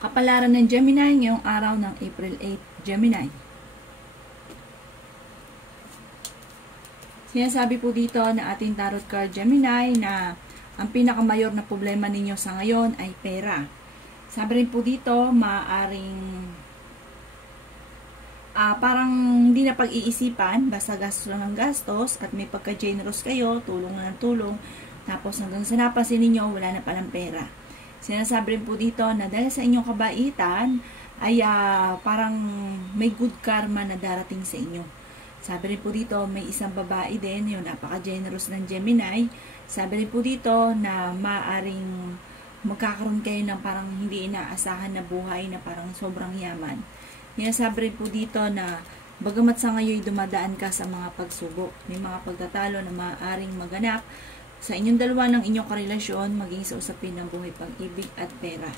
Kapalaran ng Gemini ngayong araw ng April 8, Gemini. Sinasabi po dito na ating tarot card Gemini na ang pinakamayor na problema ninyo sa ngayon ay pera. Sabi rin po dito, maaaring parang hindi na pag-iisipan, basta gastos lang ng gastos at may pagka-generous kayo, tulong na ng tulong, tapos hanggang sa napansin ninyo, wala na palang pera. Sinasabi rin po dito na dahil sa inyong kabaitan, ay parang may good karma na darating sa inyo. Sabi rin po dito, may isang babae din, yung napaka-generous ng Gemini. Sabi rin po dito na maaring magkakaroon kayo ng parang hindi inaasahan na buhay na parang sobrang yaman. Sinasabi rin po dito na bagamat sa ngayon dumadaan ka sa mga pagsubok, may mga pagtatalo na maaaring maganap sa inyong dalawa ng inyong karelasyon, maging sa usapin ng buhay, pag-ibig at pera.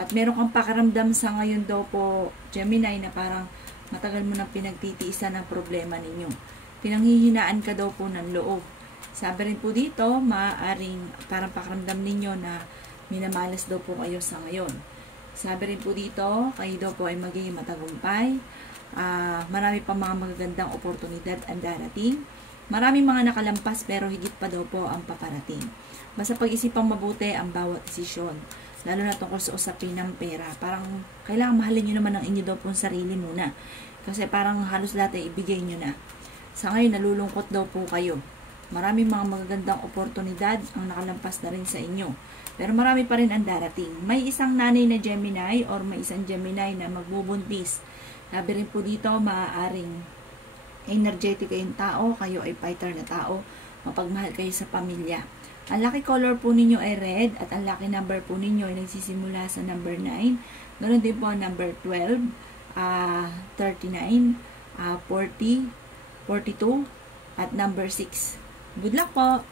At meron kang pakiramdam sa ngayon daw po, Gemini, na parang matagal mo nang pinagtitiisan ang problema ninyo. Pinanghihinaan ka daw po ng loob. Sabi rin po dito, maaaring parang pakiramdam ninyo na minamalas daw po kayo sa ngayon. Sabi rin po dito, kayo daw po ay magiging matagumpay. Marami pa mga magagandang oportunidad ang darating. Maraming mga nakalampas pero higit pa daw po ang paparating. Basta pag-isipang mabuti ang bawat desisyon, lalo na tungkol sa usapin ng pera. Parang kailangan mahalin nyo naman ang inyo daw pong sarili muna. Kasi parang halos lahat ay ibigay nyo na. Sa ngayon, nalulungkot daw po kayo. Maraming mga magagandang oportunidad ang nakalampas na rin sa inyo. Pero marami pa rin ang darating. May isang nanay na Gemini or may isang Gemini na magbubuntis. Sabi rin po dito, maaaring energetic kayong tao, kayo ay fighter na tao, mapagmahal kayo sa pamilya. Ang lucky color po ninyo ay red at ang lucky number po ninyo ay nagsisimula sa number 9. Ganoon din po ang number 12, 39, 40, 42, at number 6. Good luck po!